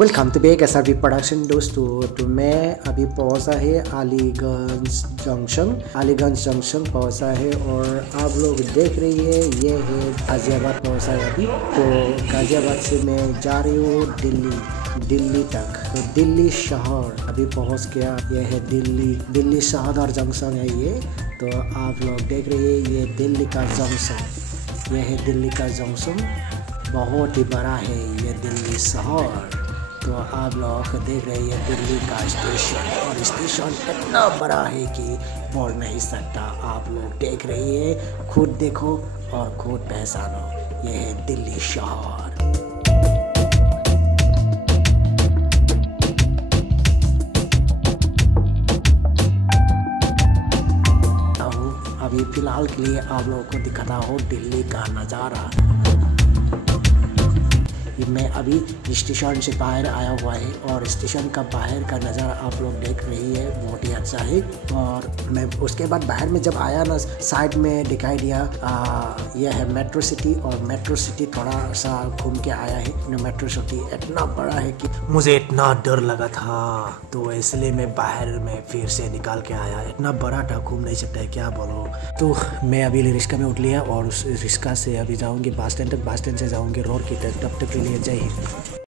Welcome to back SRB production दोस्तों। तो मैं अभी पहुंचा है अलीगंज जंक्शन पहुंचा है और आप लोग देख रही है ये है गाजियाबाद पहुंचा है अभी। तो गाजियाबाद से मैं जा रही हूँ दिल्ली तक। तो दिल्ली शहर अभी पहुंच गया। ये है दिल्ली शहर और जंक्शन है ये। तो आप लोग देख रहे हैं ये दिल्ली का जंक्शन। ये है दिल्ली का जंक्शन, बहुत ही बड़ा है ये दिल्ली शहर। तो आप लोग देख रहे हैं दिल्ली का स्टेशन, और स्टेशन इतना बड़ा है कि बोल नहीं सकता। आप लोग देख रहे हैं, खुद देखो और खुद पहचानो, ये है दिल्ली शहर। अभी फिलहाल के लिए आप लोगों को दिखाता हूँ दिल्ली का नज़ारा। मैं अभी स्टेशन से बाहर आया हुआ है और स्टेशन का बाहर का नज़ारा आप लोग देख रही है, बहुत ही अच्छा है। और मैं उसके बाद बाहर में जब आया ना, साइड में दिखाई दिया यह है मेट्रो सिटी। और मेट्रो सिटी थोड़ा सा घूम के आया है। मेट्रो सिटी इतना बड़ा है कि मुझे इतना डर लगा था, तो इसलिए मैं बाहर में फिर से निकाल के आया। इतना बड़ा था, घूम नहीं सकता है, क्या बोलो। तो मैं अभी रिक्शा में उठ लिया और उस रिक्शा से अभी जाऊँगी बस स्टैंड तक। बस स्टैंड से जाऊँगी रोड की तरफ। तब तक के लिए जय हिंद।